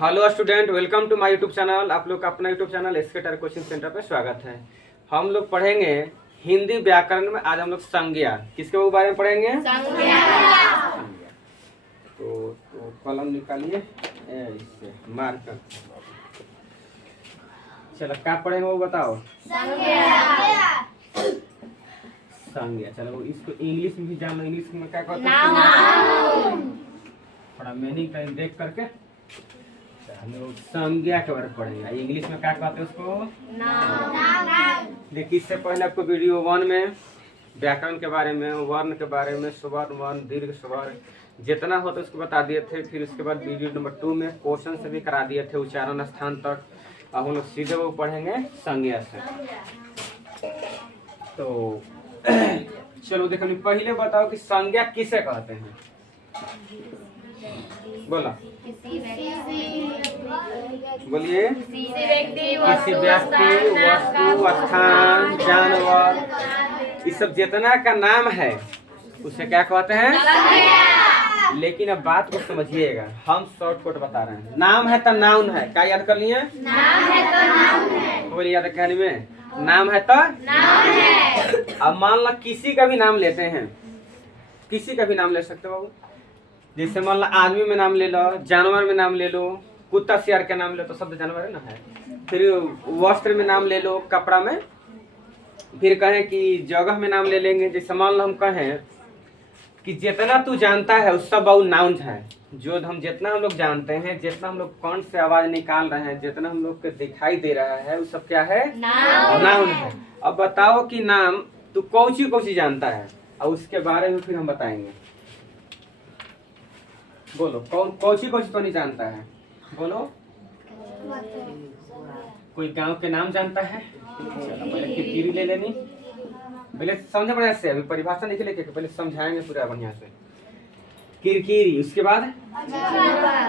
Hello student, welcome to my YouTube channel. आप लोग का अपना YouTube channel SK coaching centre पे स्वागत है। हम लोग पढ़ेंगे हिंदी व्याकरण में। आज हम लोग संज्ञा, किसके बारे में पढ़ेंगे? संज्ञा। तो कलम निकालिए, इससे मार्कर। चलो क्या पढ़ेंगे वो बताओ। संज्ञा। चलो इसको इंग्लिश में भी जान लो। इंग्लिश में क्या कहते हैं? थोड़ा मीनिंग देख करके हम लोग संज्ञा के बारे में पढ़ेंगे। इंग्लिश में क्या कहते हैं उसको? नाउन। देखिए, इससे पहले आपको वीडियो 1 में व्याकरण के बारे में, वर्ण के बारे में, स्वर्ण वर्ण दीर्घ स्वर जितना होता है उसको बता दिए थे। फिर उसके बाद वीडियो नंबर 2 में क्वेश्चन से भी करा दिए थे, उच्चारण स्थान तक। अब हम लोग सीधे वो पढ़ेंगे संज्ञा से। तो चलो देखो, पहले बताओ कि संज्ञा किसे कहते हैं? बोला, बोलिए। किसी व्यक्ति, वस्तु, स्थान, जानवर, ये सब जितना का नाम है उसे क्या कहते हैं? लेकिन अब बात को समझिएगा, हम शॉर्टकट बता रहे हैं। नाम है तो नाउन है। क्या याद कर लिए? नाम है तो नाउन है। बोलिए याद कहने में, नाम है तो नाउन है। अब मान लो किसी का भी नाम लेते हैं, किसी का भी नाम ले सकते हो बाबू। जैसे मान लो आदमी में नाम ले लो, जानवर में नाम ले लो, कुत्ता सियार का नाम ले तो शब्द जानवर है ना है। फिर वस्त्र में नाम ले लो, कपड़ा में। फिर कहें कि जगह में नाम ले लेंगे। जैसे मान लो हम कहें कि जितना तू जानता है उस सब बहुत नाउन है। जो हम जितना हम लोग जानते हैं, जितना हम लोग कौन से आवाज निकाल रहे हैं, जितना हम लोग को दिखाई दे रहा है, वो सब क्या है? नाउन है। अब बताओ कि नाम तू कौची जानता है, और उसके बारे में फिर हम बताएंगे। बोलो, कौची तो नहीं जानता है? बोलो। कोई गांव के नाम जानता है? चलो पहले किरकिरी ले लेनी। पहले समझे बढ़िया से, अभी परिभाषा नहीं लेके पहले समझाएंगे पूरा बढ़िया से। किरकिरी, उसके बाद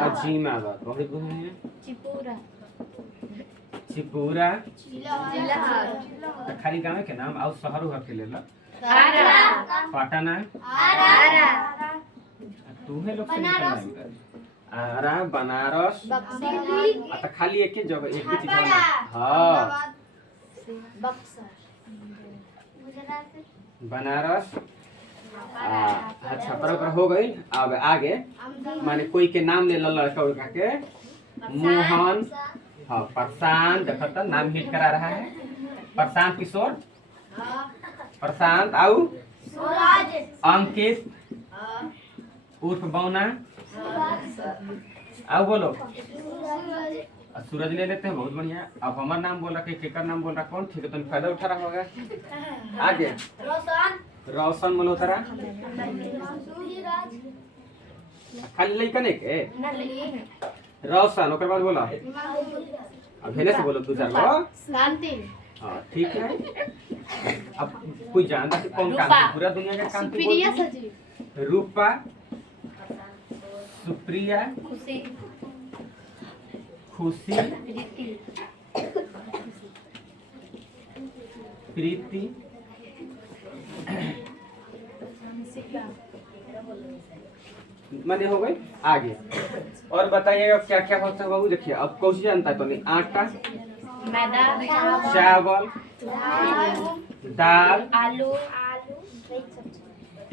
अजीमाबाद, बहुत गुण है। चिपूरा, खाली गाँव के नाम। और शहर उहर के ले लो। पटना, तुम्हें लोग से आरा, बनारस। तो खाली एक ही जगह, एक ही चीज। हाँ, बनारस। अच्छा, पर हो गई। अब आगे माने कोई के नाम ले लो, लड़का उड़का के। मोहन, हाँ, प्रशांत। देखो तो नाम हिट करा रहा है। प्रशांत किशोर, प्रशांत। आउ अंकित उर्फ बौना। आओ बोलो। सूरज ले लेते हैं, बहुत बढ़िया। अब हमारा नाम बोल रहा, केकर नाम बोल रहा, कौन? ठीक है, तो फायदा उठा रहा होगा। आगे रोशन मल्होत्रा। खाली लइकने के रोशन, ओकर बाद बोला। अब हेने से बोलो दो चार गो। हाँ ठीक है। अब कोई जानता है कौन कांति? पूरा दुनिया का कांति। रूपा, सुप्रिया, खुशी, प्रीति, मैंने हो गई। आगे और बताइएगा क्या क्या होता है बाबू। देखिए, अब कौन सी जानता है तो नहीं? आटा, चावल, दाल, आलू,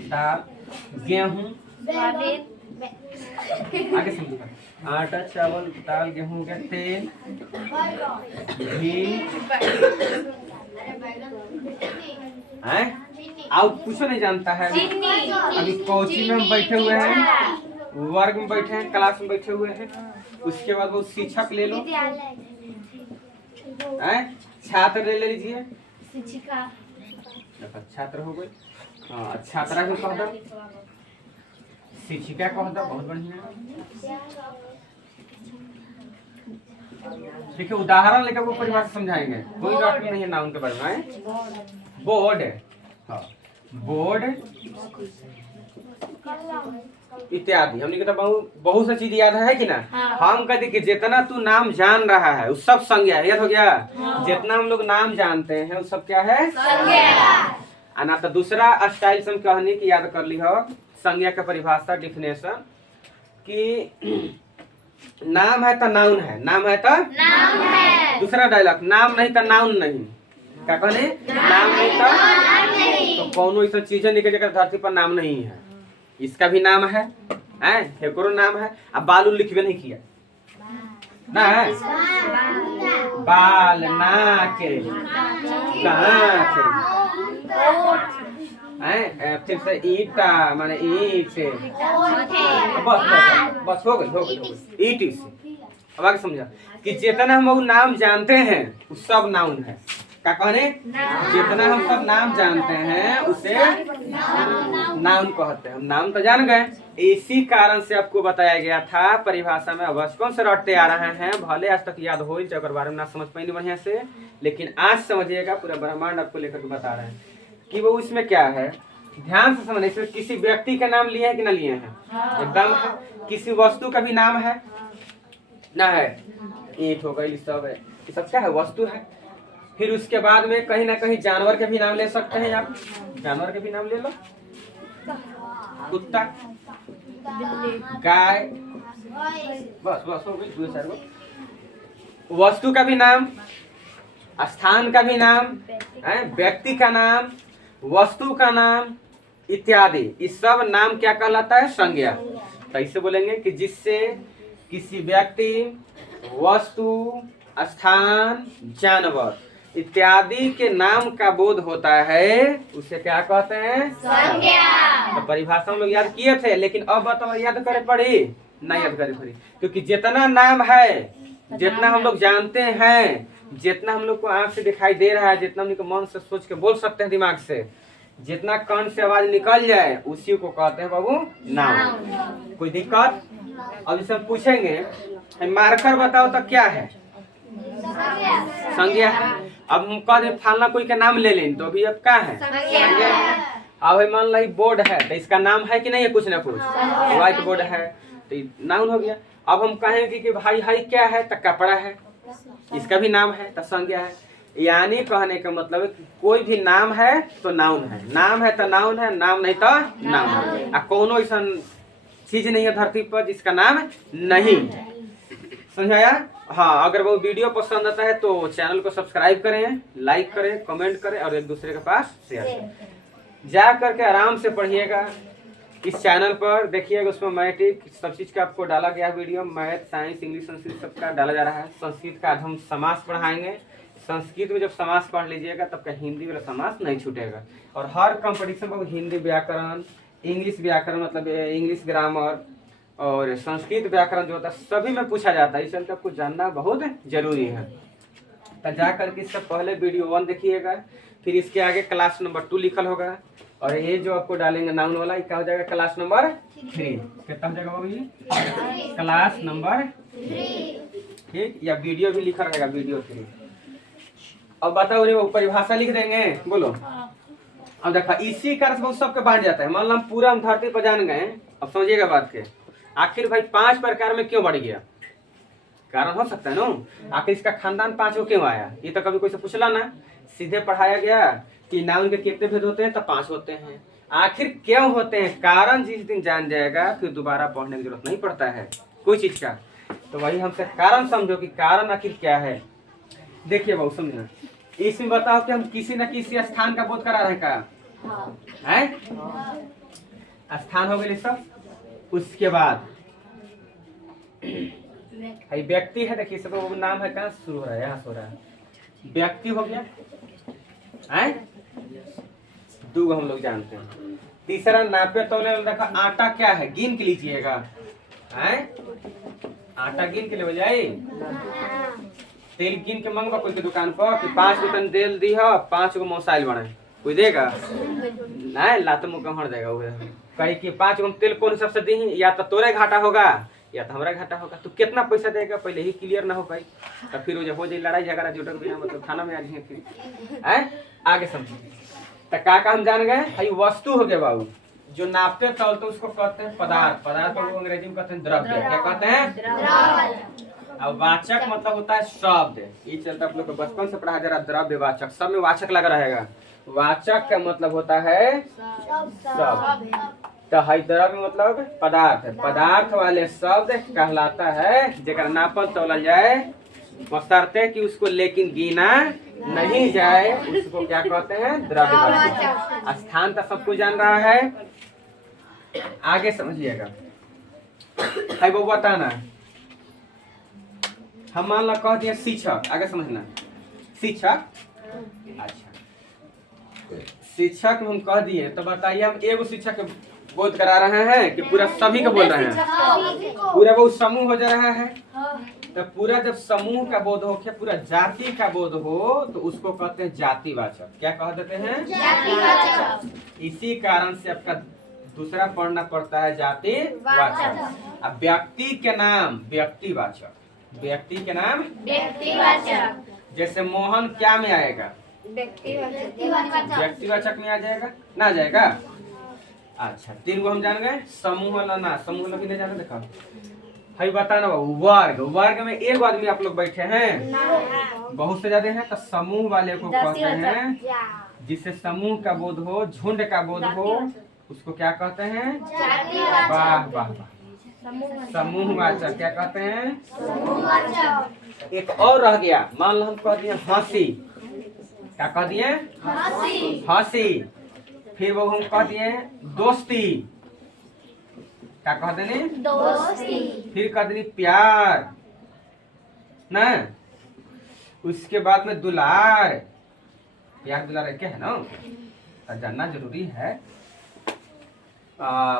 दाल, गेहूँ। आगे समझिए, आटा, चावल, दाल, गेहूं, का तेल, घी है। आप कुछ नहीं जानता है। अभी कोचिंग में हम बैठे हुए हैं, वर्ग में बैठे हैं, क्लास में बैठे हुए हैं। उसके बाद वो शिक्षक ले लो, छात्र ले लीजिए। शिक्षिका, छात्र हो गई। हाँ, छात्रा को कह दो, शिक्षिका कह दो, बहुत बढ़िया। देखिए, उदाहरण लेकर वो परिभाषा समझाएंगे, कोई बात नहीं है ना उनके बारे में। बोर्ड, हाँ, बोर्ड इत्यादि। हमने कहता बहुत सा चीज याद है कि ना? हम कहते कि जितना तू नाम जान रहा है वो सब संज्ञा है। याद हो गया? जितना हम लोग नाम जानते हैं वो सब क्या है? संज्ञा। ना तो दूसरा स्टाइल से हम कहने की याद कर ली हो। संज्ञा का परिभाषा, डिफिनेशन कि नाम है तो नाउन है, नाम है तो नाउन है। दूसरा डायलॉग, नाम नहीं तो नाउन नहीं। क्या कहने? नाम नहीं तो कौनो ऐसा चीजें नहीं जगह धरती पर नाम नहीं है। इसका भी नाम है, एकरो नाम है। अब बालू लिखबे नहीं किया ना है, बाल नाक फिर से ईटा माने ईट, बस हो गई ईट से। अब आगे समझा कि जितना हम वो नाम जानते हैं वो सब नाउन है। क्या कहने? जितना हम सब नाम जानते हैं उसे नाउन कहते हैं। हम नाम तो जान गए, इसी कारण से आपको बताया गया था परिभाषा में। बचपन से रटते आ रहे हैं, भले आज तक याद हो जाए बारे में ना समझ पाएंगे बढ़िया से, लेकिन आज समझिएगा। पूरा ब्रह्मांड आपको लेकर के बता रहे हैं कि वो इसमें क्या है। ध्यान से समझने, इसमें किसी व्यक्ति का नाम लिए हैं कि ना लिए हैं? एकदम है। किसी वस्तु का भी नाम है ना है, ईंट हो गई, सब है, ये सब क्या है? वस्तु है। फिर उसके बाद में कहीं ना कहीं जानवर के भी नाम ले सकते हैं आप, जानवर के भी नाम ले लो, कुत्ता, गाय, बस हो गई 2-4 गो। वस्तु का भी नाम, स्थान का भी नाम, व्यक्ति का नाम, वस्तु का नाम इत्यादि, इस सब नाम क्या कहलाता है? संज्ञा। तो इसे बोलेंगे कि जिससे किसी व्यक्ति, वस्तु, स्थान, जानवर इत्यादि के नाम का बोध होता है, उसे क्या कहते हैं? संज्ञा। तो परिभाषा हम लोग याद किए थे, लेकिन अब बताओ याद करे पड़ी? नहीं याद करे पड़ी, क्योंकि जितना नाम है, जितना हम लोग जानते हैं, जितना हम लोग को आंख से दिखाई दे रहा है, जितना हम लोग मन से सोच के बोल सकते हैं दिमाग से, जितना कान से आवाज निकल जाए, उसी को कहते हैं बाबू नाम। कोई दिक्कत? अब इसे हम पूछेंगे मार्कर बताओ तो क्या है? संज्ञा है। अब हम कह दे फलाना कोई का नाम ले लें तो अभी अब क्या है? संज्ञा है। अब मान लो बोर्ड है तो इसका नाम है कि नहीं है? कुछ ना कुछ, व्हाइट बोर्ड है तो नाउन हो गया। अब हम कहेंगे कि भाई हाई क्या है? तो कपड़ा है, इसका भी नाम है तो संज्ञा है। यानी कहने का मतलब है कि कोई भी नाम है तो नाउन है, नाम है तो नाउन है, नाम नहीं तो नाउन है। कोनो ऐसा चीज नहीं है धरती पर जिसका नाम नहीं है। समझाया? हाँ, अगर वो वीडियो पसंद आता है तो चैनल को सब्सक्राइब करें, लाइक करें, कमेंट करें और एक दूसरे के पास शेयर करें। जा करके आराम से पढ़िएगा इस चैनल पर, देखिएगा उसमें मैट्रिक सब चीज़ का आपको डाला गया video, math, science, English, Sanskrit सबका डाला जा रहा है। संस्कृत का आज हम समास पढ़ाएंगे। संस्कृत में जब समास पढ़ लीजिएगा तब का हिंदी वाला समास नहीं छूटेगा। और हर कंपटीशन में हिंदी व्याकरण, इंग्लिश व्याकरण मतलब इंग्लिश ग्रामर और संस्कृत व्याकरण जो होता है सभी में पूछा जाता है। इस चलते आपको जानना बहुत जरूरी है। तो जा करके इसका पहले वीडियो 1 देखिएगा, फिर इसके आगे क्लास नंबर 2 लिखल होगा और ये जो आपको डालेंगे नाउन वाला, ये क्या हो जाएगा? Class number 3। कितना हो जाएगा बाबू जी? Class number 3। ठीक, या वीडियो भी लिखा रहेगा, वीडियो 3। अब बताओ रे, वो परिभाषा लिख देंगे, बोलो। अब देखा इसी कारण से बहुत सबके बांट जाता है। मान लो हम पूरा हम धरती पर जान गए, अब समझिएगा बात के। आखिर भाई 5 प्रकार में क्यों बढ़ गया? कारण हो सकता है ना, आखिर इसका खानदान 5 को क्यों आया? ये तो कभी कोई से पूछला ना, सीधे पढ़ाया गया कि नाउन के कितने भेद होते हैं? तो 5 होते हैं। आखिर क्यों होते हैं? कारण जिस दिन जान जाएगा फिर दोबारा पढ़ने की जरूरत नहीं पड़ता है कोई चीज का। तो वही हमसे कारण समझो कि कारण आखिर क्या है। देखिए बहु समझना, इसमें बताओ कि हम किसी न किसी स्थान का बोध करा रहे हैं का? है स्थान हो गए सब। उसके बाद व्यक्ति है, देखिए सब वो नाम है, कहाँ शुरू हो रहा है? यहाँ से हो रहा है। व्यक्ति हो गया, है 2 हम लोग जानते हैं। तीसरा नापे तौले देखा आटा क्या है? गिन के लीजिएगा, है आटा गिन के ले जाए। तेल गिन के मंगवा कोई के दुकान पर कि 5 रुपये तेल दी है, 5 गो मोसाइल बने, कोई देगा? नहीं, लात मुँह कम हट जाएगा। वो कहीं कि 5 गो तेल कौन हिसाब से दी, या तो तोरे घाटा होगा या तो हमारा घाटा होगा। तो कितना पैसा देगा पहले ही क्लियर ना हो पाई, तो फिर हो जाए लड़ाई झगड़ा जुटक बिना मतलब थाना में आ जाए। फिर आगे समझिए। तो का हम जान गए, हई वस्तु हो गया बाबू, जो नापते तौलते उसको कहते हैं पदार्थ। पदार्थ को अंग्रेजी में कहते हैं द्रव्य। क्या कहते हैं? द्रव्य। अब वाचक मतलब होता है शब्द। ये चलता आप लोग को बचपन से पढ़ा जा रहा, द्रव्य वाचक, सब में वाचक लगा रहेगा। वाचक का मतलब होता है शब्द। तो है द्रव्य मतलब पदार्थ, पदार्थ वाले शब्द कहलाता है जेकर नापल तोलल जाए बशर्ते कि उसको लेकिन गिना नहीं जाए, उसको क्या कहते हैं? द्रव्यवाचक। स्थान तो सबको जान रहा है, आगे समझिएगा। है वो बताना, हम मान लो कह दिए शिक्षक, आगे समझना शिक्षक। अच्छा शिक्षक हम कह दिए तो बताइए हम एगो शिक्षक बोध करा रहे हैं कि पूरा सभी को बोल रहे हैं? पूरा वो समूह हो जा रहा है। तो पूरा जब समूह का बोध हो, क्या पूरा जाति का बोध हो, तो उसको कहते हैं जातिवाचक। क्या कह देते हैं? जातिवाचक। इसी कारण से आपका दूसरा पढ़ना पड़ता है जातिवाचक। अब व्यक्ति के नाम व्यक्तिवाचक, व्यक्ति के नाम व्यक्तिवाचक। जैसे मोहन क्या में आएगा? व्यक्तिवाचक में आ जाएगा ना, आ जाएगा। अच्छा 3 गो हम जान गए। समूह वाला ना, समूह वाला भी नहीं जाना। देखा है बताना वर्ग, वर्ग में एक आदमी आप लोग बैठे हैं, बहुत से ज्यादा हैं, तो समूह वाले को कहते हैं, जिससे समूह का बोध हो, झुंड का बोध हो, उसको क्या कहते हैं? वाह वाह वाह, समूहवाचक। क्या कहते हैं? समूहवाचक। एक और रह गया, मान लो हम कह दिए हंसी। क्या कह दिए? हंसी। फिर वो हम कह दिए दोस्ती। क्या कह देने? दोस्ती। फिर कह देनी प्यार ना, उसके बाद में दुलार। प्यार दुलार क्या है ना, तो जानना जरूरी है।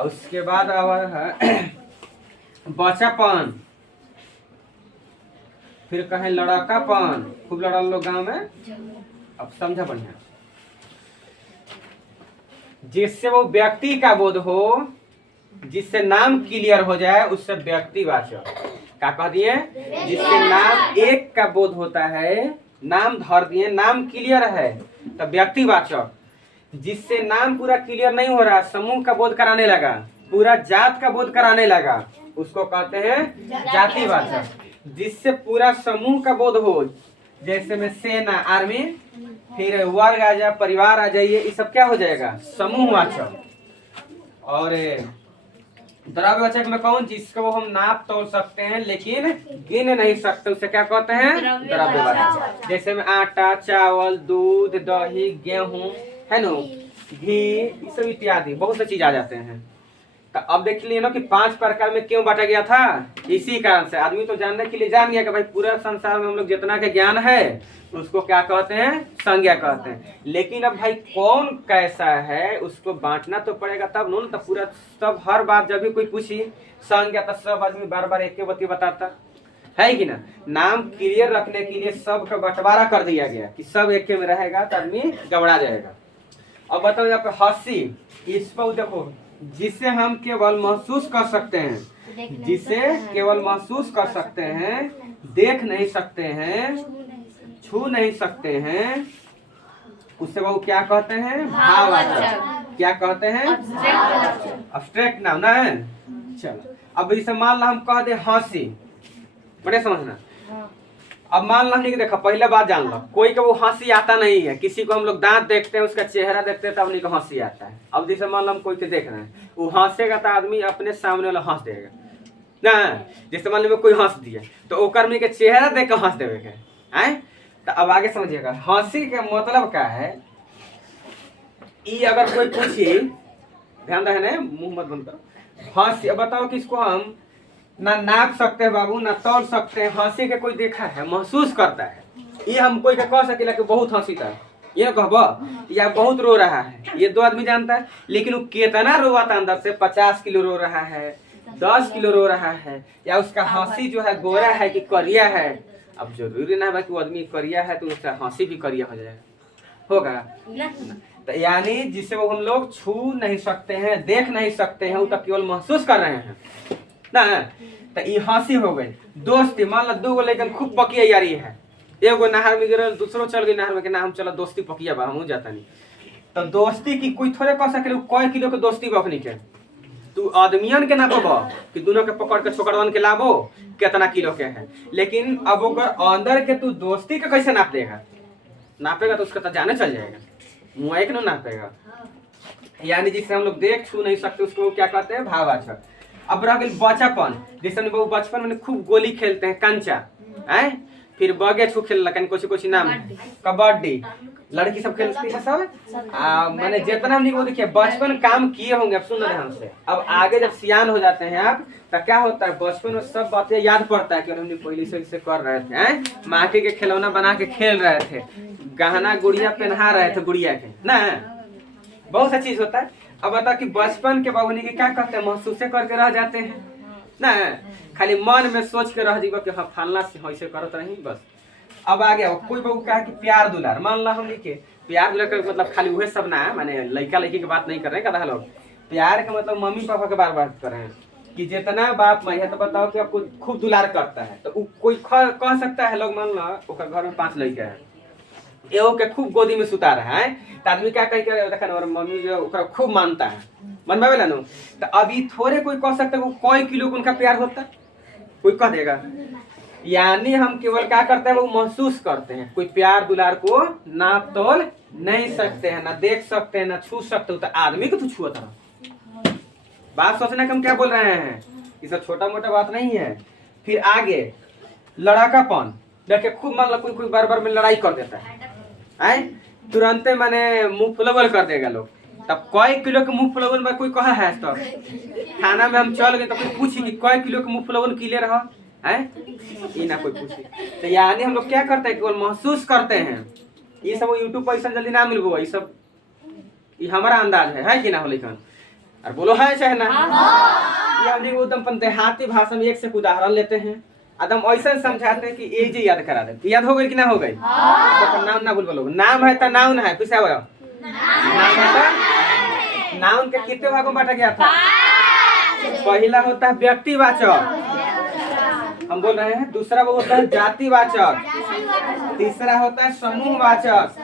उसके बाद बच्चापन, फिर कहें लड़कापन, खूब लड़ल लोग गांव में। अब समझा बढ़िया, जिससे वो व्यक्ति का बोध हो, जिससे नाम क्लियर हो जाए, उससे व्यक्तिवाचक। क्या कह दिए? जिससे नाम एक का बोध होता है, नाम धर दिए, नाम क्लियर है, तो व्यक्तिवाचक। जिससे नाम पूरा क्लियर नहीं हो रहा, समूह का बोध कराने लगा, पूरा जात का बोध कराने लगा, उसको कहते हैं जातिवाचक। जिससे पूरा समूह का बोध हो, जैसे में सेना आर्मी, फिर वर्ग आ जाए, परिवार आ जाइए, ये सब क्या हो जाएगा? समूहवाचक। और द्रव्यवाचक में कौन चीज को हम नाप तोल सकते हैं लेकिन गिन नहीं सकते, उसे क्या कहते हैं? द्रव्यवाचक। जैसे में आटा, चावल, दूध, दही, गेहूं, है ना, घी, ये सब इत्यादि बहुत से चीज आ जाते हैं। तो अब देख लिए ना कि 5 प्रकार में क्यों बांटा गया था? इसी कारण से आदमी तो जानने के लिए जान गया कि भाई पूरा संसार में हम लोग जितना के ज्ञान है उसको क्या कहते हैं? संज्ञा कहते हैं। लेकिन अब भाई कौन कैसा है उसको बांटना तो पड़ेगा, तब नो। तो पूरा सब हर बार जब भी कोई पूछी संज्ञा, तो सब आदमी बार बार एक बत्ती बताता है कि ना। नाम क्लियर रखने के लिए सबका बंटवारा कर दिया गया कि सब एक में रहेगा तो आदमी गबड़ा जाएगा। अब बताओ यहाँ पे हंसी, इस पर देखो, जिसे हम केवल महसूस कर सकते हैं, जिसे केवल महसूस कर सकते हैं, देख नहीं सकते हैं, छू नहीं सकते हैं, उससे वो क्या कहते हैं? भाववाचक। क्या कहते हैं? अब्स्ट्रैक्ट नाम ना है। चलो अब इसे मान लो हम कह दे हंसी, बड़े समझना। अब मान लो हमने देखा, पहले बात जान लो, कोई को वो हंसी आता नहीं है। किसी को हम लोग दांत देखते हैं, उसका चेहरा देखते हैं, तब उन्हीं को हंसी आता है। अब जैसे मान लो हम कोई को देख रहे हैं, वो हंसेगा तो आदमी अपने सामने वाला हंस देगा ना। जैसे मान लो कोई हंस दिया तो ओकर के चेहरा देख कर हंस देवे के। तो अब आगे समझिएगा, हंसी का मतलब क्या है। ये अगर कोई पूछी, ध्यान रहे, मुंह मत बंद करो। हंसी बताओ कि इसको हम ना नाप सकते हैं बाबू, ना तोल सकते हैं। हंसी के कोई देखा है, महसूस करता है। ये हम कोई का कह सकेला कि बहुत हंसी था, ये कहब, या बहुत रो रहा है, ये 2 आदमी जानता है। लेकिन वो कितना रोवा था अंदर से, 50 किलो रो रहा है, 10 किलो रो रहा है, या उसका हंसी जो है गोरा है कि करिया है। अब जरूरी ना है कि वो आदमी करिया है तो उसका हंसी भी करिया हो जाएगा, होगा। तो यानी जिसे वो हम लोग छू नहीं सकते हैं, देख नहीं सकते हैं, वो तो केवल महसूस कर रहे हैं ना। तो ये हंसी हो गई। दोस्ती, मान लो 2 गो लेकिन खूब पकिया यारी है, एगो नहर में गिरल, दूसरो चल गई नहर में कि ना हम चलो दोस्ती पकिया बा, हम जाता नहीं। तो दोस्ती की कोई थोड़े कह सके कई किलो के दोस्ती बखनी के, तू आदमियन के नापब कि दोनों के पकड़ के छोकरवन के लाबो कितना किलो के है। लेकिन अब अंदर के तू दोस्ती का कैसे नाप देगा? नापेगा तो उसका तो जाने चल जाएगा, मुँह एक ना नापेगा। यानी जिसे हम लोग देख छू नहीं सकते उसको क्या कहते हैं, भाववाचक। अब रह गई बचपन, जैसे वो बचपन में खूब गोली खेलते हैं कंचा है, फिर बगे छू खेल लखन कुछ नाम है, कबड्डी लड़की सब खेलती है सब। मैंने जितना हमने वो देखिए बचपन काम किए होंगे, अब सुन रहे हैं हमसे। अब आगे जब सियान हो जाते हैं आप तो क्या होता है, बचपन में सब बातें याद पड़ता है कि हमने पहले से कर रहे थे हैं, माटी के खिलौना बना के खेल रहे थे, गहना गुड़िया पहना रहे थे गुड़िया के ना, बहुत सा चीज होता है। अब बता कि बचपन के बाबू के क्या कहते हैं, महसूस करके रह जाते हैं ना, खाली मन में सोच के रह जीवा कि हाँ फलना से ऐसे करत रही बस। अब आ गया कोई बाबू कहा कि प्यार दुलार, मान ला हम लिखे प्यार दुलार का मतलब खाली वही सब ना है, माने लड़का लड़की की बात नहीं कर रहे हैं कदा लोग, प्यार के मतलब मम्मी पापा के बार बात कर रहे हैं कि जितना बाप माई है तो बताओ कि आपको खूब दुलार करता है, तो कोई कह सकता है लोग, मान ला ओकर घर में 5 लड़के हैं, एगो के खूब गोदी में सुता रहा है, तो आदमी क्या कह के देखा और मम्मी जो ओकरा खूब मानता है, मनवावे ला नो, तो अभी थोड़े कोई कह सकता है वो कई किलो उनका प्यार होता है, कोई कह देगा। यानी हम केवल क्या करते हैं, वो महसूस करते हैं, कोई प्यार दुलार को ना तोल नहीं सकते हैं, ना देख सकते हैं, ना छू सकते हो, तो आदमी को तो छुआ था। बात सोचना कि हम क्या बोल रहे हैं, ये सब छोटा मोटा बात नहीं है। फिर आगे लड़ाकापन, देखे खूब मान लो कोई बार बार में लड़ाई कर देता है, तुरंत माने मुंह फुलवल कर देगा लोग, तब कई किलो के मुंह फुलवल में कोई कहा है, तो थाना में हम चल गए तो कोई पूछी कि कई किलो के मुंह फुलवल किले रहा है, ये ना कोई पूछे। तो यानी हम लोग क्या करते हैं, केवल महसूस करते हैं। ये सब यूट्यूब पर ऐसा जल्दी ना मिलबो, ये सब ये हमारा अंदाज है कि ना हो, लेकिन और बोलो है चाहे ना, ये हम एकदम देहाती भाषा में एक से उदाहरण लेते हैं, एकदम ऐसा समझाते हैं कि ये जी याद करा दे, याद हो गई कि ना हो गई। तो नाम ना बोलो, नाम है तो नाउन है, पूछा हुआ नाम है तो नाउन के कितने भागों में बांटा गया था, पहला होता है व्यक्तिवाचक, हम बोल रहे हैं, दूसरा वो होता है जातिवाचक, तीसरा होता है समूहवाचक,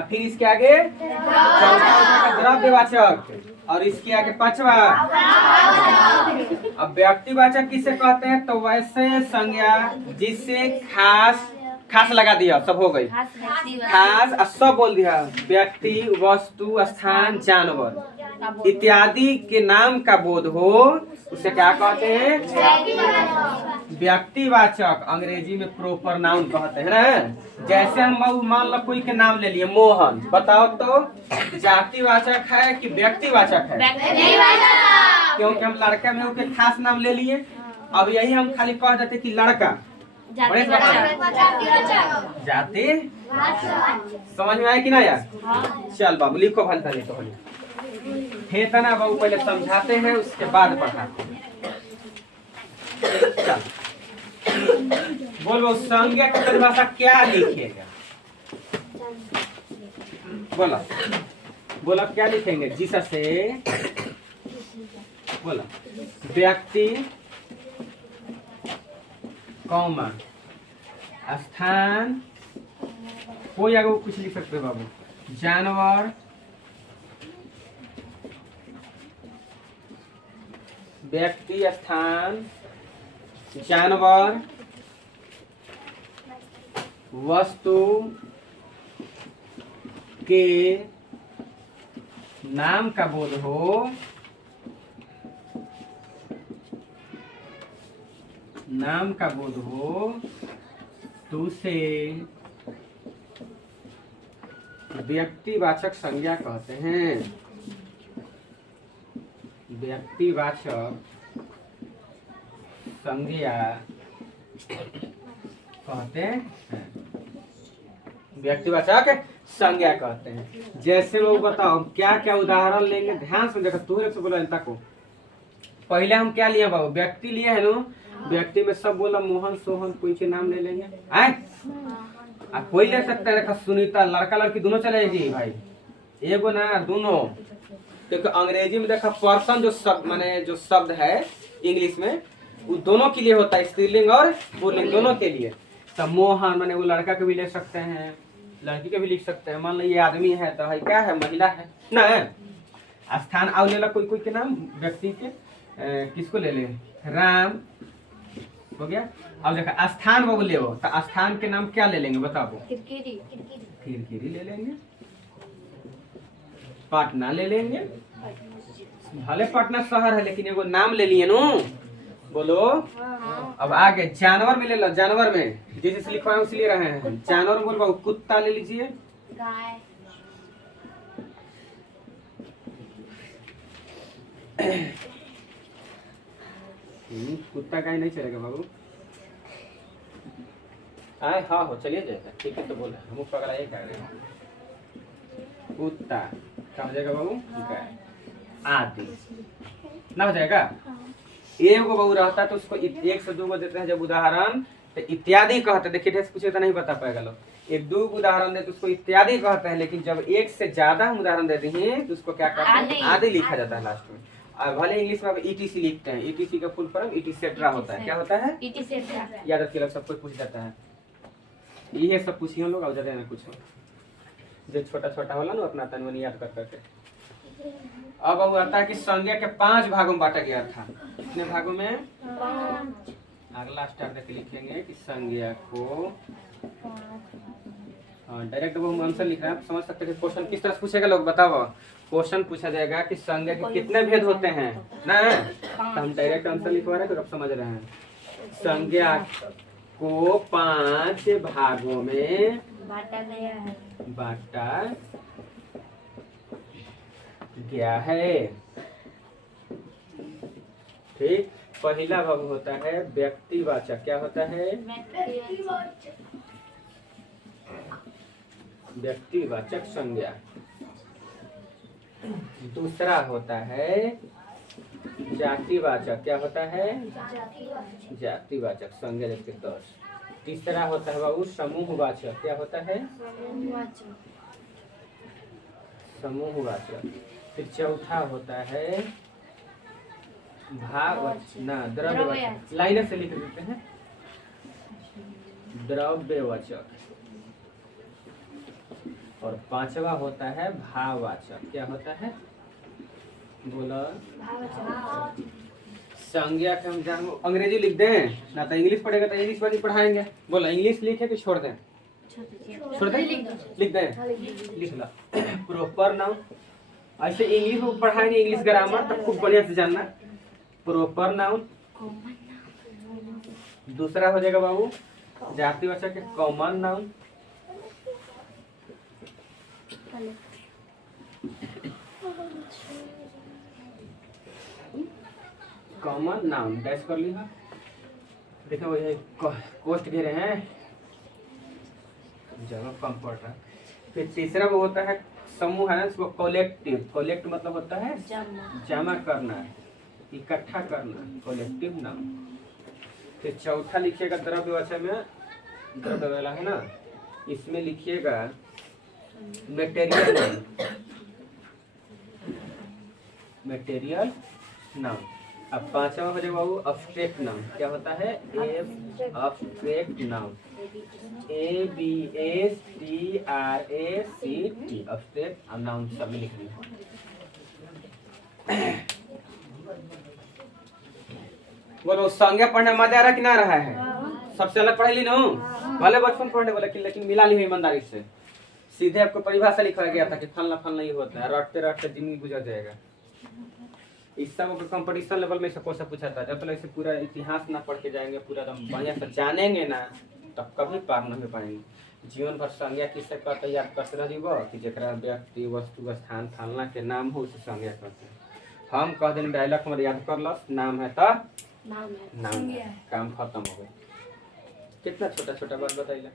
फिर इसके आगे चौथा होता है द्रव्यवाचक, और इसके आगे 5वां। अब व्यक्तिवाचक किसे कहते हैं, तो वैसे संज्ञा जिससे खास लगा दिया, सब हो गई खास, और सब बोल दिया, व्यक्ति वस्तु स्थान जानवर इत्यादि के नाम का बोध हो, उसे क्या कहते हैं, व्यक्तिवाचक। अंग्रेजी में प्रोपर नाउन कहते हैं ना। जैसे हम मान लो कोई के नाम ले लिए मोहन, बताओ तो जातिवाचक है कि व्यक्तिवाचक है, क्योंकि हम लड़का में उसके खास नाम ले लिए। अब यही हम खाली कह देते कि लड़का, जाति समझ में आया कि ना यार। चल बाबू लिखो भलता नहीं तो हे तना बाबू पहले समझाते हैं उसके बाद पढ़ाते हैं। चल बोलो संज्ञा की परिभाषा क्या लिखेगा, बोला बोला क्या लिखेंगे, जिससे बोला व्यक्ति कौमा स्थान, कोई आगे कुछ लिख सकते हो बाबू, जानवर व्यक्ति स्थान जानवर वस्तु के नाम का बोध हो, नाम का बोध हो तो उसे व्यक्तिवाचक संज्ञा कहते हैं, व्यक्तिवाचक संज्ञा कहते हैं, व्यक्तिवाचक संज्ञा कहते हैं। जैसे लोग बताओ क्या क्या उदाहरण लेंगे, ध्यान से देखो, तू से बोला जनता को। पहले हम क्या लिए बाबू, व्यक्ति लिए है नो, व्यक्ति में सब बोला मोहन सोहन कोई के नाम ले लेंगे, आए कोई ले सकता है, देखा सुनीता, लड़का लड़की दोनों चलेगी भाई, एगो ना दोनों, क्योंकि अंग्रेजी में देखा पर्सन जो शब्द माने जो शब्द है इंग्लिश में वो दोनों के लिए होता है, स्त्रीलिंग और पुल्लिंग दोनों के लिए। तो मोहन माने वो लड़का के भी ले सकते हैं, लड़की के भी लिख सकते हैं। मान लो ये आदमी है तो है क्या है, महिला है ना। स्थान आओ ले ला कोई कोई के नाम व्यक्ति के, किसको ले ले, राम हो गया। अब देखा स्थान वो ले, तो स्थान के नाम क्या ले लेंगे बताओ, किरकिरी ले लेंगे, पटना ले लेंगे, भले पटना शहर है लेकिन एगो नाम ले लिए नु। बोलो अब आगे जानवर में ले लो। जानवर में जैसे लिखा है उसी ले रहे हैं। जानवर में बोल कुत्ता ले लीजिए, गाय, कुत्ता गाय नहीं चलेगा बाबू। आए हाँ हो चलिए जाएगा, ठीक है तो बोले हम पकड़ा ये कर रहे हैं। कुत्ता क्या हो जाएगा बाबू? गाय आदि ना हो जाएगा। एगो बाबू रहता तो उसको एक से दो को देते हैं जब उदाहरण, तो इत्यादि कहते हैं। देखिए ढेर पूछे तो नहीं बता पाएगा लोग। एक दो उदाहरण दे तो उसको इत्यादि कहते हैं, लेकिन जब एक से ज्यादा हम उदाहरण देते हैं तो उसको क्या कहते हैं? आदि लिखा जाता है लास्ट में। और भले इंग्लिश में आप ईटीसी लिखते हैं, ईटीसी का फुल फॉर्म इटिसेट्रा होता है। क्या होता है? इटिसेट्रा। याद रखिए, सब कुछ पूछ जाता है। ये सब पूछिए हम लोग, और ज्यादा ना कुछ जो छोटा छोटा होला ना अपना तनवनी याद कर करके। अब वो आता है कि संज्ञा के 5 भागों में बांटा गया था। कितने भागों में? अगला स्टार देख लिखेंगे कि संज्ञा को डायरेक्ट वो हम आंसर लिख रहे हैं। आप समझ सकते हैं कि क्वेश्चन किस तरह से पूछेगा लोग, बताओ। क्वेश्चन पूछा जाएगा कि संज्ञा के कितने भेद होते हैं ना, तो हम डायरेक्ट आंसर लिखवा रहे हैं, तो आप समझ रहे हैं। संज्ञा को 5 भागों में बांटा गया है। बांटा गया है। ठीक, पहला भाग होता है व्यक्तिवाचक। क्या होता है? व्यक्तिवाचक संज्ञा। दूसरा होता है जातिवाचक। क्या होता है? जातिवाचक संज्ञा जैसे 10। तीसरा होता है बाबू समूहवाचक। क्या होता है? समूहवाचक। फिर चौथा होता है द्रव्यवाचक। लाइन से लिख देते हैं, द्रव्यवाचक। और पांचवा होता है भाववाचक। क्या होता है? बोला संज्ञा के हम जान अंग्रेजी लिख दें ना, तो इंग्लिश पढ़ेगा तो इंग्लिश वाली पढ़ाएंगे। बोला इंग्लिश लिखे कि छोड़ दें? छोड़ दें, लिख दें, लिख ला। प्रॉपर नाउन, ऐसे इंग्लिश में पढ़ाएंगे, इंग्लिश ग्रामर तो खूब बढ़िया से जानना। Proper noun. दूसरा हो जाएगा बाबू जातिवाचक common noun. Common noun dash कर लिया। देखो वो ये कोष्ट घेरे हैं, जगह कम पड़ रहा है। फिर तीसरा वो होता है समूह है, इसको कलेक्टिव। कलेक्ट मतलब होता है जमा करना, इकट्ठा करना, कलेक्टिव नाउन। फिर चौथा लिखिएगा द्रव्यवाचक में, द्रव्य वाला है ना, इसमें लिखिएगा मटेरियल नाउन। Material noun. अब पांचवा हो जाएगा बाबू अब्स्ट्रैक्ट नाउन। क्या होता है? Abstract noun. ABSTRACT abstract noun सब में लिख दिया। बोलो संज्ञा पढ़ने में मजा आ रहा कि ना रहा है? सबसे अलग पढ़े ली ना, भले बचपन पढ़ने वाला लेकिन मिला ली है ईमानदारी से। सीधे आपको परिभाषा लिखा गया था कि फलना फलना ये होता है, रटते रटते जिंदगी गुजर जाएगा। इस सब कंपटीशन लेवल में सबको सब पूछा था। जब तक ऐसे पूरा इतिहास ना पढ़ के जाएंगे, पूरा एकदम बढ़िया से जानेंगे ना, तब कभी पार नहीं हो पाएंगे। जीवन भर संज्ञा किससे कहते याद करते रहिबो कि जेकरा व्यक्ति वस्तु स्थान फलना के नाम हो उसे संज्ञा कहते हैं। हम कह दें डायलॉग में याद कर लो, नाम है तो नाम है, काम खत्म हो गया। कितना छोटा छोटा बात बताइए।